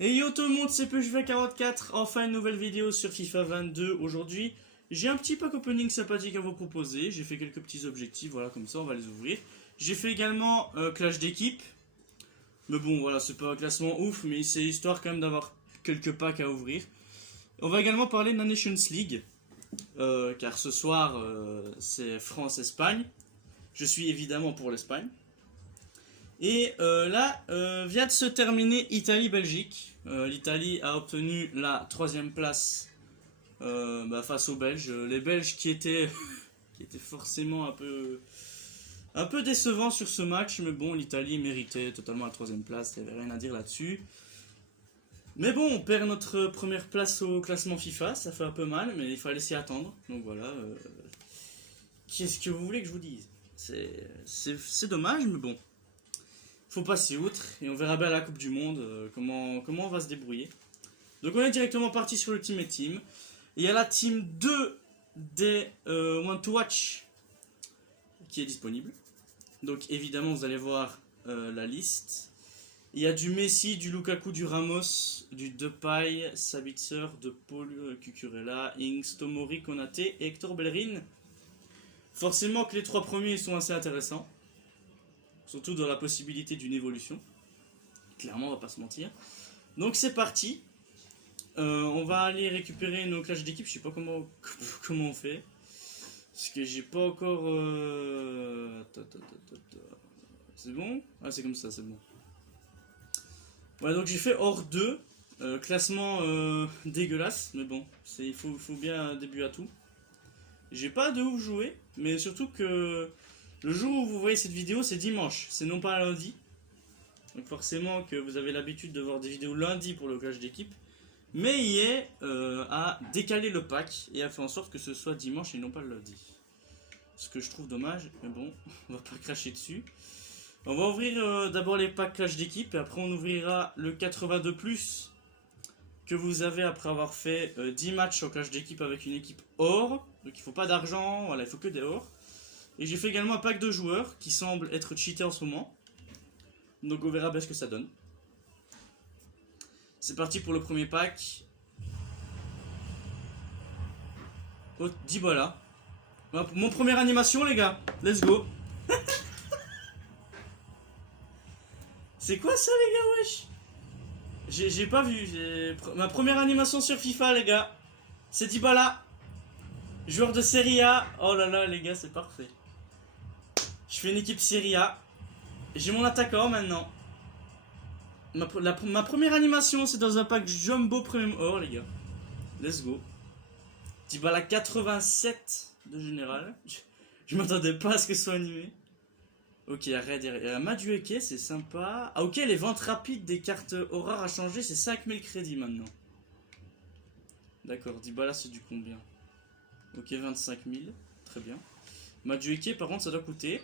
Et yo tout le monde, c'est PeugeV44, enfin une nouvelle vidéo sur FIFA 22 aujourd'hui. J'ai un petit pack opening sympathique à vous proposer, j'ai fait quelques petits objectifs, voilà comme ça on va les ouvrir. J'ai fait également clash d'équipe, mais bon voilà c'est pas un classement ouf, mais c'est histoire quand même d'avoir quelques packs à ouvrir. On va également parler de la Nations League, car ce soir c'est France-Espagne. Je suis évidemment pour l'Espagne. Et là, vient de se terminer Italie-Belgique. L'Italie a obtenu la troisième place face aux Belges. Les Belges qui étaient, qui étaient forcément un peu décevants sur ce match. Mais bon, l'Italie méritait totalement la troisième place. Il n'y avait rien à dire là-dessus. Mais bon, on perd notre première place au classement FIFA. Ça fait un peu mal, mais il fallait s'y attendre. Donc voilà. Qu'est-ce que vous voulez que je vous dise? C'est dommage, mais bon. Faut passer outre et on verra bien à la Coupe du Monde comment on va se débrouiller. Donc on est directement parti sur le Ultimate Team. Il y a la Team 2 des Want to Watch qui est disponible. Donc évidemment vous allez voir la liste. Il y a du Messi, du Lukaku, du Ramos, du Depay, Sabitzer, De Paul, Cucurella, Ings, Tomori, Konaté et Hector Bellerin. Forcément que les trois premiers sont assez intéressants. Surtout dans la possibilité d'une évolution. Clairement, on va pas se mentir. Donc c'est parti. On va aller récupérer nos clashs d'équipe. Je sais pas comment on fait. Parce que j'ai pas encore... C'est bon? Ah, c'est comme ça, c'est bon. Voilà, donc j'ai fait hors 2. Classement dégueulasse. Mais bon, il faut bien un début à tout. J'ai pas de ouf joué. Mais surtout que... Le jour où vous voyez cette vidéo, c'est dimanche, c'est non pas lundi. Donc forcément que vous avez l'habitude de voir des vidéos lundi pour le clash d'équipe. Mais EA a décalé le pack et a fait en sorte que ce soit dimanche et non pas le lundi. Ce que je trouve dommage, mais bon, on va pas cracher dessus. On va ouvrir d'abord les packs clash d'équipe et après on ouvrira le 82+, que vous avez après avoir fait 10 matchs en clash d'équipe avec une équipe or. Donc il faut pas d'argent, voilà, il faut que des or. Et j'ai fait également un pack de joueurs qui semble être cheaté en ce moment. Donc on verra bien ce que ça donne. C'est parti pour le premier pack. Oh, Dybala. Mon première animation les gars. Let's go. C'est quoi ça les gars, wesh? J'ai pas vu. Ma première animation sur FIFA les gars. C'est Dybala. Joueur de Serie A. Oh là là les gars, c'est parfait. Je fais une équipe Serie A. J'ai mon attaquant maintenant. Ma première animation, c'est dans un pack Jumbo Premium Or, les gars. Let's go. Dybala 87 de général. Je m'attendais pas à ce que ce soit animé. Ok, arrête derrière. Madueke, c'est sympa. Ah, ok, les ventes rapides des cartes Aura a changé, c'est 5000 crédits maintenant. D'accord, Dybala, c'est du combien? Ok, 25 000. Très bien. Madueke, par contre, ça doit coûter.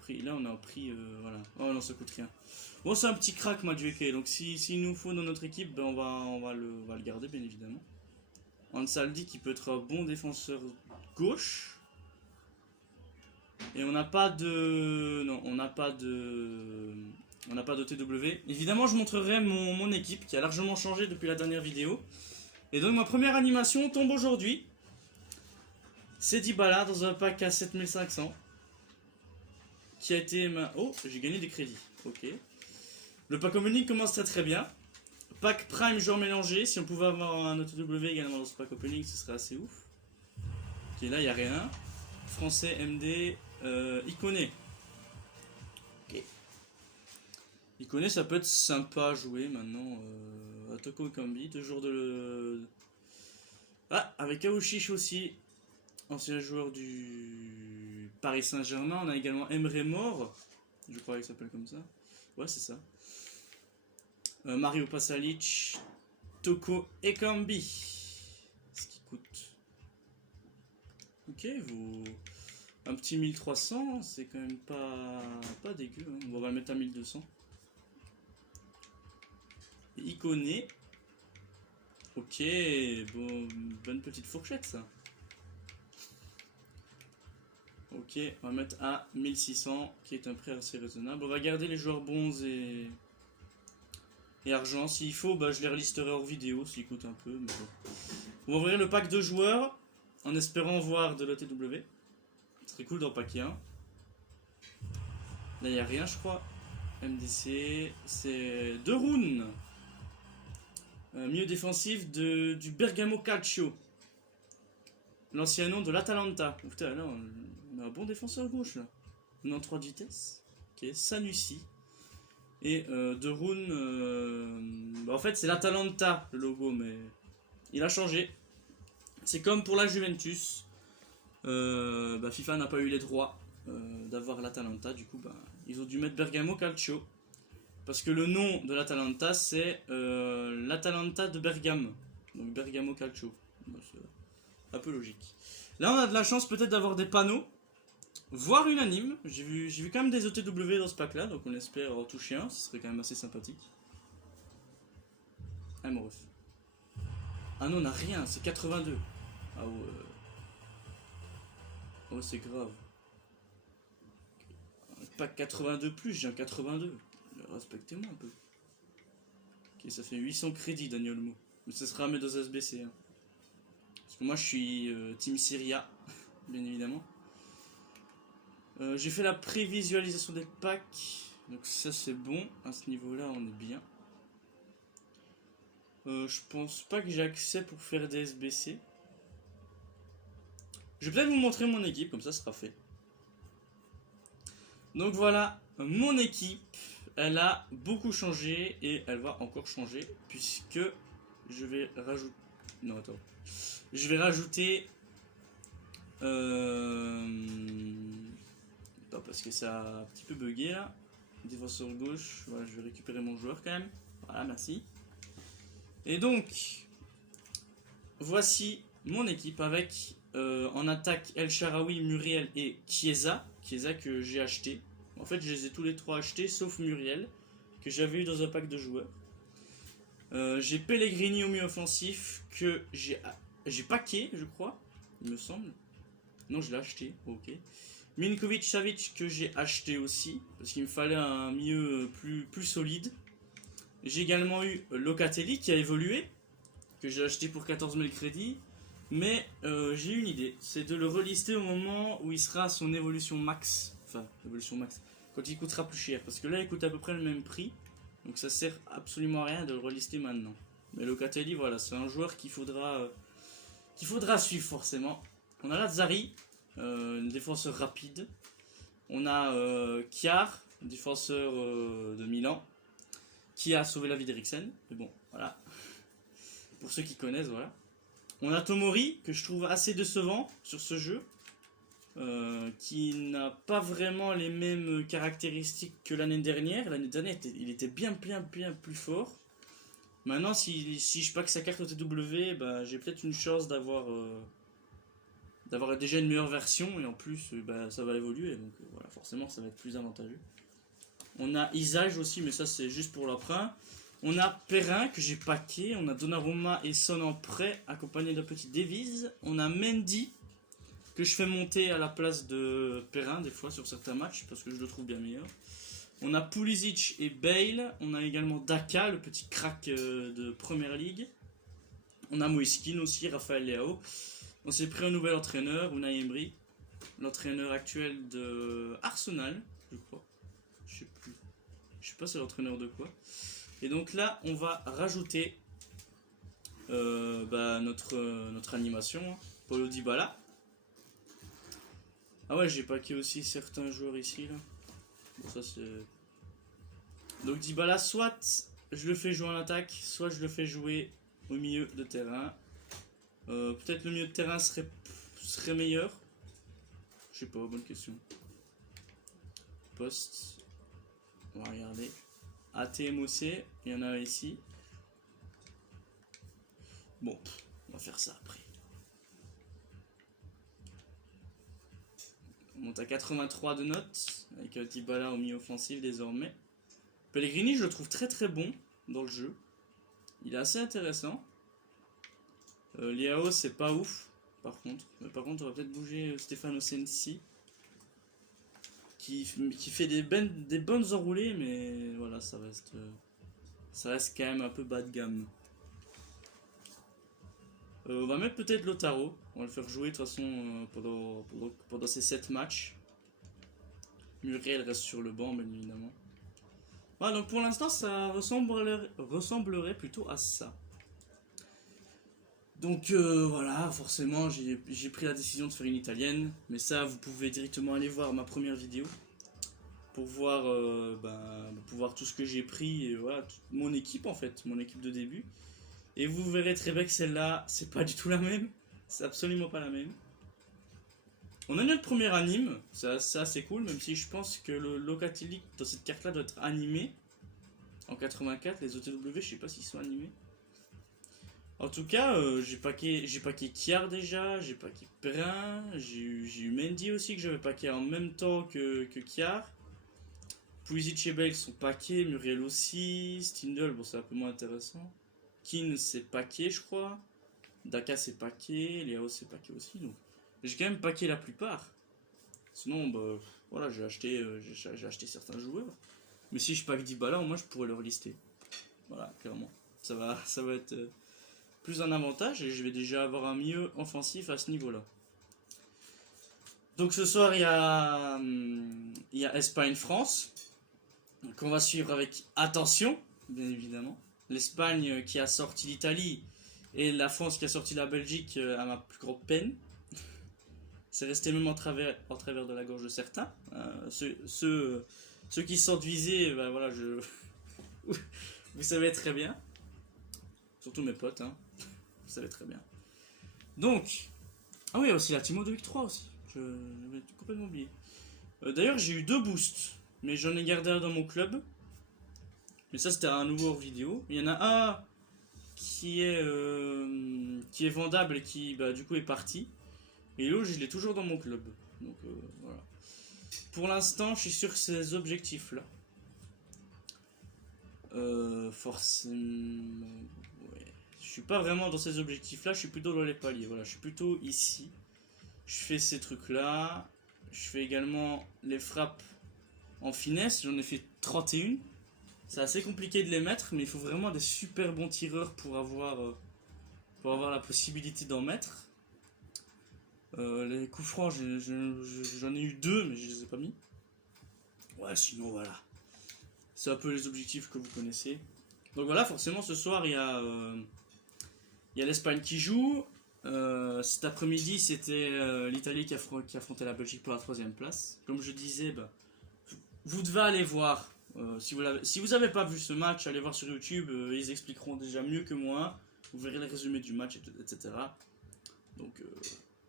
Prix, là on a un prix voilà. Oh non, ça coûte rien. Bon, c'est un petit crack Madueke, donc s'il nous faut dans notre équipe, ben on va le garder bien évidemment. Ansaldi qui peut être un bon défenseur gauche. Et on n'a pas de... Non, on n'a pas de... On n'a pas de TW. Évidemment je montrerai mon équipe qui a largement changé depuis la dernière vidéo. Et donc ma première animation tombe aujourd'hui. C'est Dybala dans un pack à 7500. Qui a été... Oh, j'ai gagné des crédits. Ok. Le pack opening commence très très bien. Pack Prime joueur mélangé. Si on pouvait avoir un AutoW également dans ce pack opening, ce serait assez ouf. Ok, là, il n'y a rien. Français, MD, Iconé. Ok. Iconé, ça peut être sympa à jouer maintenant. Atoko Kambi, toujours de... Ah, avec Aouchiche aussi. Ancien joueur du Paris Saint-Germain. On a également Emre Mor. Je crois qu'il s'appelle comme ça. Ouais, c'est ça. Mario Pasalic. Toko Ekambi. Ce qui coûte. Ok, vous... Un petit 1300. C'est quand même pas dégueu. Hein. On va le mettre à 1200. Iconé. Ok, bon, bonne petite fourchette ça. Ok, on va mettre à 1600, qui est un prix assez raisonnable. On va garder les joueurs bronze et Et argent, s'il faut, bah, je les relisterai hors vidéo, s'il coûte un peu. Mais bon. On va ouvrir le pack de joueurs, en espérant voir de l'OTW. Ce serait cool d'en packer un. Là, il n'y a rien, je crois. MDC, c'est De Roon. Milieu défensif du Bergamo Calcio. L'ancien nom de l'Atalanta. Oh, putain, là, on a un bon défenseur gauche, là. 93 de vitesse. Ok, Sanusi. Et De Roon, bah, en fait, c'est l'Atalanta, le logo, mais il a changé. C'est comme pour la Juventus. Bah, FIFA n'a pas eu les droits d'avoir l'Atalanta, du coup, bah, ils ont dû mettre Bergamo Calcio. Parce que le nom de l'Atalanta, c'est l'Atalanta de Bergame. Donc Bergamo Calcio. Bah, c'est un peu logique. Là, on a de la chance peut-être d'avoir des panneaux, voire unanime. J'ai vu quand même des OTW dans ce pack-là, donc on espère en toucher un. Ce serait quand même assez sympathique. Ah, mon ref. Ah non, on n'a rien, c'est 82. Ah ouais. Oh, c'est grave. Pack 82 plus, j'ai un 82. Respectez-moi un peu. Ok, ça fait 800 crédits, Daniel Mo. Mais ça sera mes 2 SBC. Hein. Parce que moi, je suis Team Syria, bien évidemment. J'ai fait la prévisualisation des packs. Donc ça, c'est bon. À ce niveau-là, on est bien. Je pense pas que j'ai accès pour faire des SBC. Je vais peut-être vous montrer mon équipe, comme ça, ce sera fait. Donc voilà, mon équipe. Elle a beaucoup changé et elle va encore changer puisque je vais rajouter. Non, attends. Je vais rajouter. Attends, parce que ça a un petit peu bugué là. Défenseur gauche. Voilà, je vais récupérer mon joueur quand même. Voilà, merci. Et donc, voici mon équipe avec en attaque El Shaarawy, Muriel et Chiesa. Chiesa que j'ai acheté. En fait, je les ai tous les 3 achetés sauf Muriel que j'avais eu dans un pack de joueurs. J'ai Pellegrini au milieu offensif que j'ai packé, je crois, il me semble. Non, je l'ai acheté, ok. Milinkovic Savic que j'ai acheté aussi, parce qu'il me fallait un milieu plus solide. J'ai également eu Locatelli qui a évolué, que j'ai acheté pour 14 000 crédits. Mais j'ai une idée, c'est de le relister au moment où il sera à son évolution max. Enfin, évolution max. Quand il coûtera plus cher, parce que là il coûte à peu près le même prix. Donc ça sert absolument à rien de le relister maintenant. Mais Locatelli, voilà, c'est un joueur qu'il faudra suivre forcément. On a Lazzari, un défenseur rapide. On a Kjaer, défenseur de Milan, qui a sauvé la vie d'Eriksen. Mais bon, voilà. Pour ceux qui connaissent, voilà. On a Tomori, que je trouve assez décevant sur ce jeu. Qui n'a pas vraiment les mêmes caractéristiques que l'année dernière. L'année dernière, il était bien plus fort. Maintenant, si je pack sa carte OTW, bah, j'ai peut-être une chance d'avoir déjà une meilleure version. Et en plus, bah, ça va évoluer. Donc voilà, forcément, ça va être plus avantageux. On a Isage aussi, mais ça, c'est juste pour l'emprunt. On a Perrin, que j'ai packé. On a Donnarumma et Son en prêt, accompagné d'un petit Davies. On a Mendy, que je fais monter à la place de Perrin des fois sur certains matchs parce que je le trouve bien meilleur. On a Pulisic et Bale. On a également Daka, le petit crack de Première Ligue. On a Moiskin aussi, Raphaël Leao. On s'est pris un nouvel entraîneur, Unai Emery, l'entraîneur actuel de Arsenal, je crois. Je sais plus. Je sais pas c'est l'entraîneur de quoi. Et donc là, on va rajouter notre animation, hein. Paulo Dybala. Ah ouais, j'ai packé aussi certains joueurs ici là. Bon, ça c'est. Donc Dybala, soit je le fais jouer en attaque, soit je le fais jouer au milieu de terrain. Peut-être le milieu de terrain serait meilleur. Je sais pas, bonne question. Poste. On va regarder. ATMOC, il y en a ici. Bon, on va faire ça après. On monte à 83 de notes, avec Dybala au milieu offensif désormais. Pellegrini, je le trouve très bon dans le jeu. Il est assez intéressant. Leao, c'est pas ouf, par contre. Mais par contre, on va peut-être bouger Stefano Sensi. Qui fait des bonnes enroulées, mais voilà, ça Ça reste quand même un peu bas de gamme. On va mettre peut-être Lautaro. On va le faire jouer de toute façon pendant ces 7 matchs. Muriel reste sur le banc, bien évidemment. Voilà, donc pour l'instant, ça ressemblerait plutôt à ça. Donc voilà, forcément, j'ai pris la décision de faire une italienne. Mais ça, vous pouvez directement aller voir ma première vidéo. Pour voir, pour voir tout ce que j'ai pris. Et voilà, mon équipe en fait, mon équipe de début. Et vous verrez très bien que celle-là, c'est pas du tout la même. C'est absolument pas la même. On a notre premier anime, c'est assez cool, même si je pense que le Locatili dans cette carte-là doit être animé. En 84, les OTW, je sais pas s'ils sont animés. En tout cas, j'ai packé Kiar déjà, j'ai packé Perrin, j'ai eu Mendy aussi que j'avais packé en même temps que Kiar. Pulisic et Bale sont packés, Muriel aussi, Stindl, bon c'est un peu moins intéressant. Keane c'est packé je crois, Daka c'est packé, Léo c'est packé aussi, donc j'ai quand même packé la plupart. Sinon bah voilà j'ai acheté certains joueurs. Mais si je pack Dybala, au moins je pourrais leur lister. Voilà, clairement. Ça va être plus un avantage et je vais déjà avoir un mieux offensif à ce niveau-là. Donc ce soir il y a Espagne-France. Qu'on va suivre avec attention, bien évidemment. L'Espagne qui a sorti l'Italie et la France qui a sorti la Belgique à ma plus grande peine. C'est resté même en travers de la gorge de certains. Ceux qui sortent visés, ben voilà, vous savez très bien. Surtout mes potes, hein. Vous savez très bien. Donc, ah oui, aussi la Team of the Week 3 aussi. J'avais complètement oublié. D'ailleurs, j'ai eu 2 boosts. Mais j'en ai gardé un dans mon club. Mais ça c'était un nouveau hors vidéo. Il y en a un qui est vendable et qui bah, du coup est parti. Et l'autre je l'ai toujours dans mon club. Donc voilà. Pour l'instant je suis sur ces objectifs là. Forcément. Ouais. Je suis pas vraiment dans ces objectifs là. Je suis plutôt dans les paliers. Voilà. Je suis plutôt ici. Je fais ces trucs là. Je fais également les frappes en finesse, j'en ai fait 31. C'est assez compliqué de les mettre, mais il faut vraiment des super bons tireurs pour avoir la possibilité d'en mettre. Les coups francs, j'en ai eu 2, mais je les ai pas mis. Ouais, sinon voilà. C'est un peu les objectifs que vous connaissez. Donc voilà, forcément ce soir il y a l'Espagne qui joue. Cet après-midi c'était l'Italie qui affrontait la Belgique pour la 3ème place. Comme je disais, bah, vous devez aller voir. Si vous n'avez pas vu ce match, allez voir sur YouTube. Ils expliqueront déjà mieux que moi. Vous verrez les résumés du match, etc. Donc,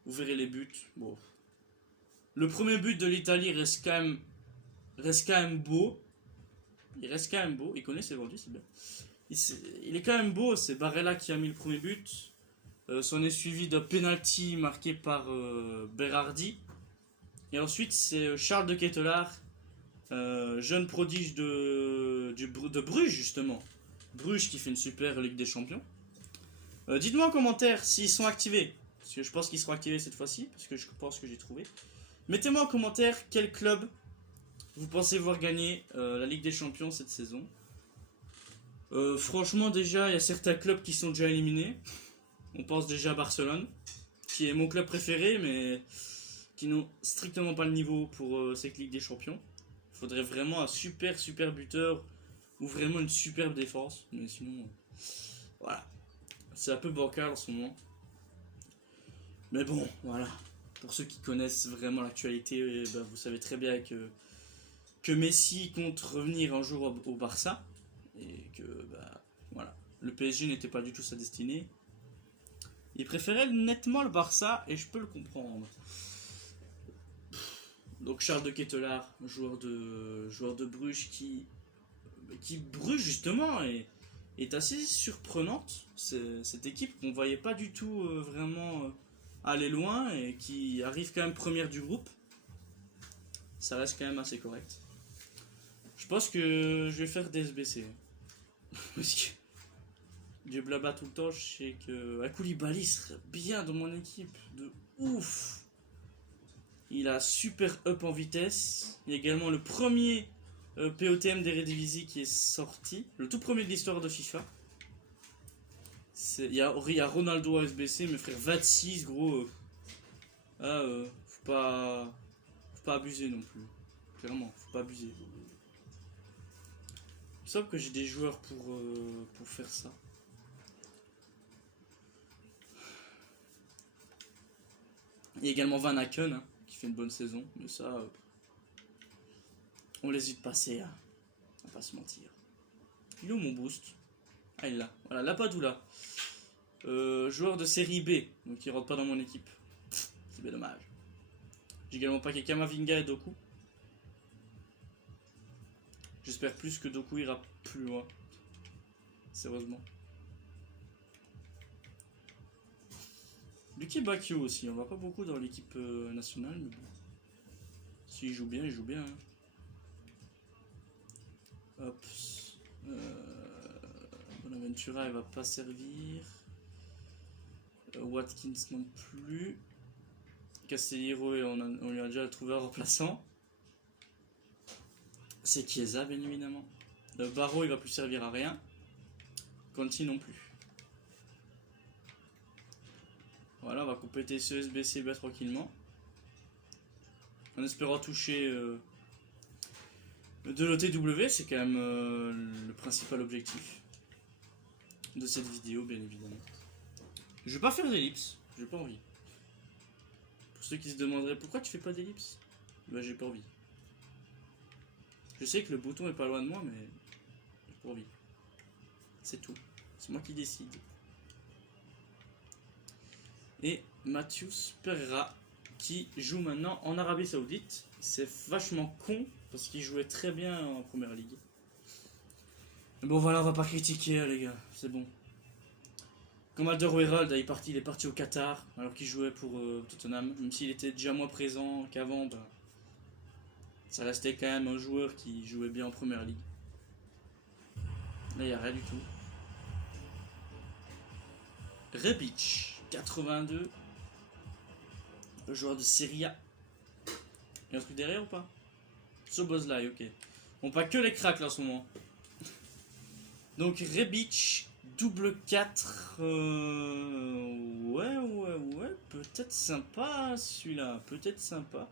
vous verrez les buts. Bon. Le premier but de l'Italie reste quand même beau. Il reste quand même beau. Il connaît ses vendus, c'est bien. Il est quand même beau. C'est Barella qui a mis le premier but. S'en est suivi d'un penalty marqué par Berardi. Et ensuite, c'est Charles de Ketelaar. Jeune prodige de Bruges justement. Bruges qui fait une super Ligue des Champions. Dites-moi en commentaire s'ils sont activés. Parce que je pense qu'ils seront activés cette fois-ci. Parce que je pense que j'ai trouvé. Mettez-moi en commentaire quel club vous pensez voir gagner la Ligue des Champions cette saison. Franchement déjà il y a certains clubs qui sont déjà éliminés. On pense déjà à Barcelone. Qui est mon club préféré mais qui n'ont strictement pas le niveau pour cette Ligue des Champions. Il faudrait vraiment un super buteur ou vraiment une superbe défense. Mais sinon, voilà. C'est un peu bancal en ce moment. Mais bon, voilà. Pour ceux qui connaissent vraiment l'actualité, bah, vous savez très bien que Messi compte revenir un jour au Barça. Et que, bah, voilà. Le PSG n'était pas du tout sa destinée. Il préférait nettement le Barça et je peux le comprendre. Donc Charles de Ketelaar, joueur de Bruges qui Bruges justement est assez surprenante. Cette équipe qu'on voyait pas du tout vraiment aller loin et qui arrive quand même première du groupe. Ça reste quand même assez correct. Je pense que je vais faire des SBC. Parce que du blabla tout le temps, je sais que Koulibaly serait bien dans mon équipe. De ouf. Il a super up en vitesse. Il y a également le premier POTM d'Eredivisie qui est sorti. Le tout premier de l'histoire de FIFA. Il y a Ronaldo à SBC, mais frère, 26 gros. Faut pas abuser non plus. Clairement, faut pas abuser. Il semble que j'ai des joueurs pour faire ça. Il y a également Van Aken hein, qui fait une bonne saison, mais ça, on les y de passer, hein. On va pas se mentir. Il est où mon boost? Ah, il est là. Voilà, Lapadula. Joueur de série B, donc il rentre pas dans mon équipe. C'est bien dommage. J'ai également paqué Kamavinga et Doku. J'espère plus que Doku ira plus loin. Sérieusement. Lucky Bakio aussi, on va pas beaucoup dans l'équipe nationale, mais bon. S'il joue bien, il joue bien. Hein. Hop. Bonaventura, il va pas servir. Watkins non plus. Castellero, on lui a déjà trouvé un remplaçant. C'est Chiesa, bien évidemment. Barreau, il va plus servir à rien. Conti non plus. Voilà, on va compléter ce SBC tranquillement. En espérant toucher de l'OTW, c'est quand même le principal objectif de cette vidéo, bien évidemment. Je vais pas faire d'ellipse, j'ai pas envie. Pour ceux qui se demanderaient pourquoi tu fais pas d'ellipse, bah j'ai pas envie. Je sais que le bouton est pas loin de moi, mais j'ai pas envie. C'est tout. C'est moi qui décide. Et Mathius Pereira qui joue maintenant en Arabie Saoudite. C'est vachement con parce qu'il jouait très bien en première ligue. Mais bon voilà, on va pas critiquer les gars, c'est bon. Comme Alderweireld, il est parti au Qatar alors qu'il jouait pour Tottenham. Même s'il était déjà moins présent qu'avant, bah, ça restait quand même un joueur qui jouait bien en première ligue. Là il n'y a rien du tout. Rebic. 82, le joueur de Serie A. Il y a un truc derrière ou pas? Sobozlai, ok. On pas que les cracks là en ce moment. Donc Rebic, double 4. Ouais. Peut-être sympa celui-là. Peut-être sympa.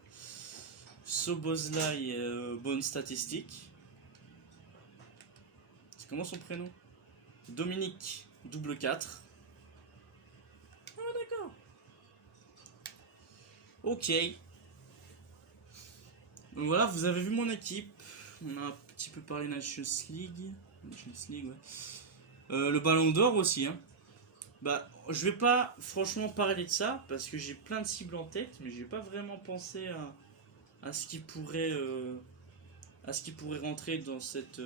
Sobozlai, bonne statistique. C'est comment son prénom? Dominique, double 4. D'accord. Ok. Donc voilà, vous avez vu mon équipe. On a un petit peu parlé Nations League. Ouais. Le Ballon d'Or aussi. Hein. Bah, je vais pas franchement parler de ça parce que j'ai plein de cibles en tête, mais j'ai pas vraiment pensé à ce qui pourrait rentrer dans cette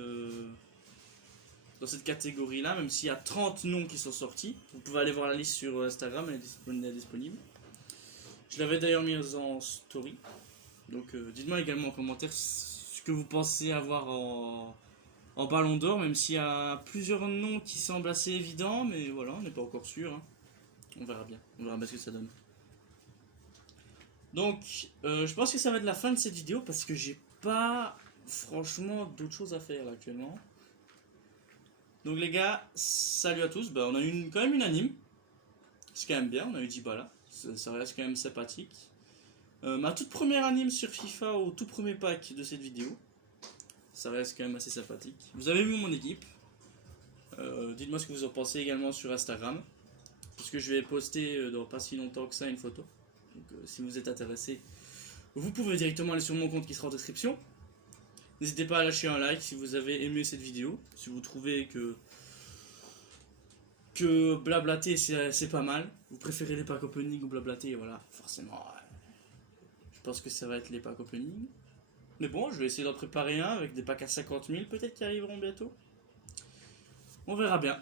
catégorie-là, même s'il y a 30 noms qui sont sortis. Vous pouvez aller voir la liste sur Instagram, elle est disponible. Je l'avais d'ailleurs mis en story. Donc dites-moi également en commentaire ce que vous pensez avoir en Ballon d'Or, même s'il y a plusieurs noms qui semblent assez évidents, mais voilà, on n'est pas encore sûr. Hein. On verra bien ce que ça donne. Donc, je pense que ça va être la fin de cette vidéo parce que j'ai pas franchement d'autres choses à faire là, actuellement. Donc les gars, salut à tous, bah, on a eu quand même une anime, c'est quand même bien, on a eu Dybala, ça reste quand même sympathique. Ma toute première anime sur FIFA au tout premier pack de cette vidéo, ça reste quand même assez sympathique. Vous avez vu mon équipe, dites-moi ce que vous en pensez également sur Instagram, parce que je vais poster dans pas si longtemps que ça une photo. Donc si vous êtes intéressé, vous pouvez directement aller sur mon compte qui sera en description. N'hésitez pas à lâcher un like si vous avez aimé cette vidéo. Si vous trouvez que blablater c'est pas mal. Vous préférez les packs opening ou blablater, voilà, forcément. Je pense que ça va être les packs opening. Mais bon, je vais essayer d'en préparer un avec des packs à 50 000 peut-être qui arriveront bientôt. On verra bien.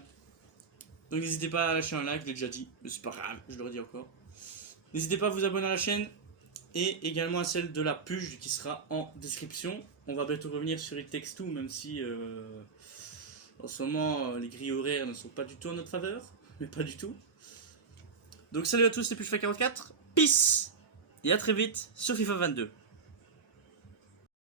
Donc n'hésitez pas à lâcher un like, je l'ai déjà dit. Mais c'est pas grave, je le redis encore. N'hésitez pas à vous abonner à la chaîne. Et également à celle de la Puge qui sera en description. On va bientôt revenir sur It Takes Two, même si en ce moment les grilles horaires ne sont pas du tout en notre faveur, mais pas du tout. Donc salut à tous, c'est FIFA44, peace et à très vite sur FIFA 22.